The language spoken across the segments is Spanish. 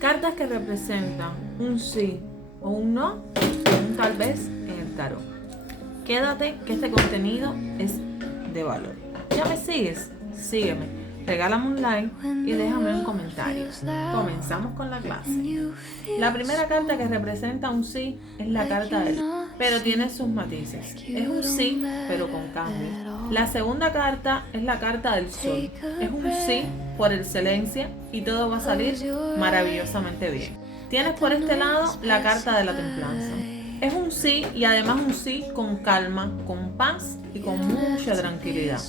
Cartas que representan un sí o un no, o un tal vez en el tarot. Quédate que este contenido es de valor. ¿Ya me sigues? Sígueme, regálame un like y déjame un comentario. Comenzamos con la clase. La primera carta que representa un sí es la carta del no, pero tiene sus matices. Es un sí, pero con cambio. La segunda carta es la carta del sol. Es un sí por excelencia y todo va a salir maravillosamente bien. Tienes por este lado la carta de la templanza. Es un sí y además un sí con calma, con paz y con mucha tranquilidad.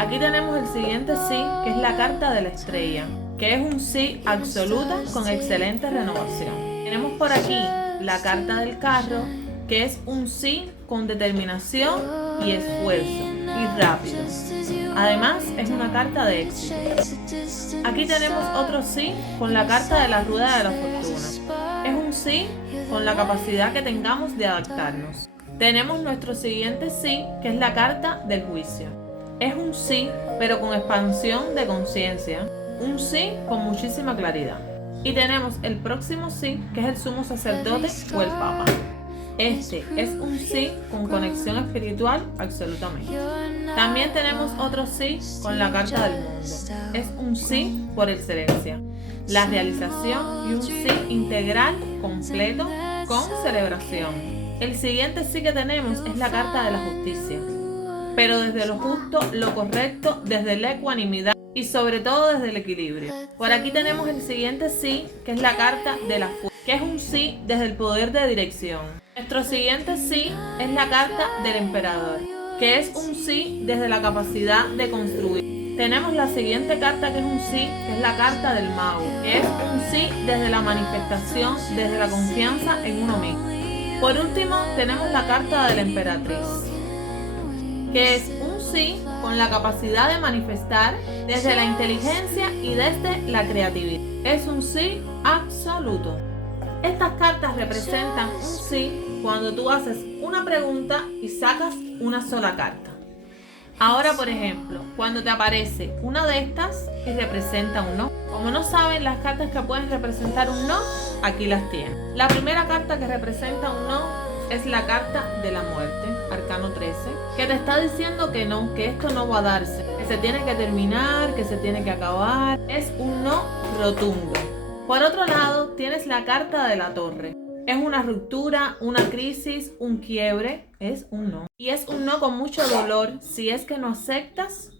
Aquí tenemos el siguiente sí, que es la carta de la estrella, que es un sí absoluta con excelente renovación. Tenemos por aquí la carta del carro, que es un sí con determinación y esfuerzo y rápido. Además es una carta de éxito. Aquí tenemos otro sí con la carta de la rueda de la fortuna. Es un sí con la capacidad que tengamos de adaptarnos. Tenemos nuestro siguiente sí, que es la carta del juicio. Es un sí, pero con expansión de conciencia. Un sí con muchísima claridad. Y tenemos el próximo sí, que es el sumo sacerdote o el papa. Este es un sí con conexión espiritual absolutamente. También tenemos otro sí con la carta del mundo. Es un sí por excelencia. La realización y un sí integral, completo, con celebración. El siguiente sí que tenemos es la carta de la justicia. Pero desde lo justo, lo correcto, desde la ecuanimidad y sobre todo desde el equilibrio. Por aquí tenemos el siguiente sí, que es la carta de la fuerza, que es un sí desde el poder de dirección. Nuestro siguiente sí es la carta del emperador, que es un sí desde la capacidad de construir. Tenemos la siguiente carta que es un sí, que es la carta del mago, que es un sí desde la manifestación, desde la confianza en uno mismo. Por último tenemos la carta de la emperatriz, que es un sí con la capacidad de manifestar desde la inteligencia y desde la creatividad. Es un sí absoluto. Estas cartas representan un sí cuando tú haces una pregunta y sacas una sola carta. Ahora, por ejemplo, cuando te aparece una de estas y representa un no. Como no saben las cartas que pueden representar un no, aquí las tienen. La primera carta que representa un no es la carta de la muerte, arcano 13, que te está diciendo que no, que esto no va a darse, que se tiene que terminar, que se tiene que acabar. Es un no rotundo. Por otro lado, tienes la carta de la torre. Es una ruptura, una crisis, un quiebre, es un no. Y es un no con mucho dolor si es que no aceptas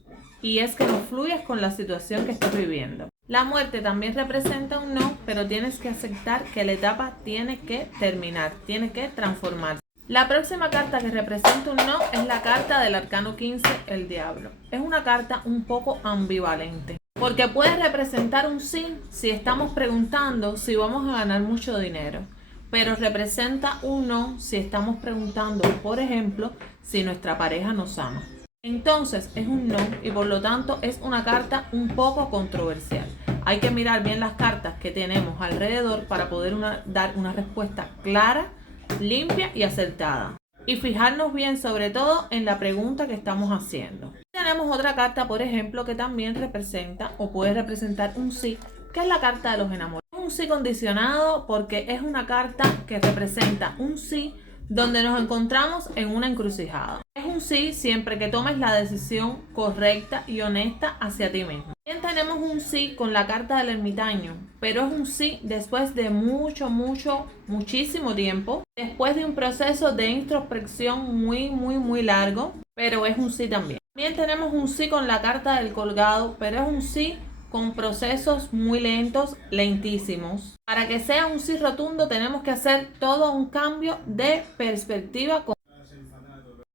y es que no fluyes con la situación que estás viviendo. La muerte también representa un no, pero tienes que aceptar que la etapa tiene que terminar, tiene que transformarse. La próxima carta que representa un no es la carta del arcano 15, el diablo. Es una carta un poco ambivalente, porque puede representar un sí si estamos preguntando si vamos a ganar mucho dinero, pero representa un no si estamos preguntando, por ejemplo, si nuestra pareja nos ama. Entonces es un no y por lo tanto es una carta un poco controversial. Hay que mirar bien las cartas que tenemos alrededor para poder dar una respuesta clara, limpia y acertada. Y fijarnos bien sobre todo en la pregunta que estamos haciendo. Tenemos otra carta, por ejemplo, que también representa o puede representar un sí, que es la carta de los enamorados. Un sí condicionado porque es una carta que representa un sí donde nos encontramos en una encrucijada. Es un sí siempre que tomes la decisión correcta y honesta hacia ti mismo. También tenemos un sí con la carta del ermitaño, pero es un sí después de muchísimo tiempo, después de un proceso de introspección muy largo, pero es un sí también. También tenemos un sí con la carta del colgado, pero es un sí con procesos muy lentos, lentísimos. Para que sea un sí rotundo tenemos que hacer todo un cambio de perspectiva.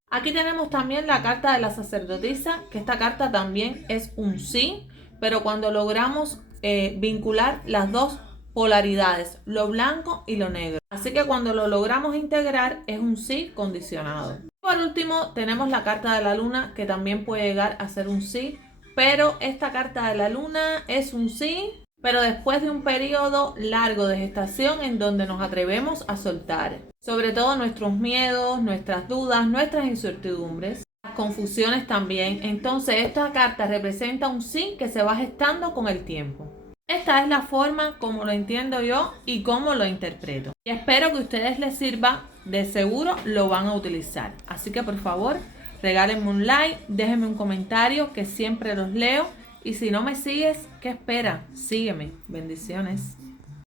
Aquí tenemos también la carta de la sacerdotisa, que esta carta también es un sí, pero cuando logramos vincular las dos polaridades, lo blanco y lo negro. Así que cuando lo logramos integrar es un sí condicionado. Por último tenemos la carta de la luna, que también puede llegar a ser un sí, pero esta carta de la luna es un sí, pero después de un periodo largo de gestación en donde nos atrevemos a soltar, sobre todo nuestros miedos, nuestras dudas, nuestras incertidumbres, las confusiones también. Entonces esta carta representa un sí que se va gestando con el tiempo. Esta es la forma como lo entiendo yo y cómo lo interpreto. Y espero que a ustedes les sirva, de seguro lo van a utilizar. Así que por favor, regálenme un like, déjenme un comentario que siempre los leo. Y si no me sigues, ¿qué esperas? Sígueme. Bendiciones.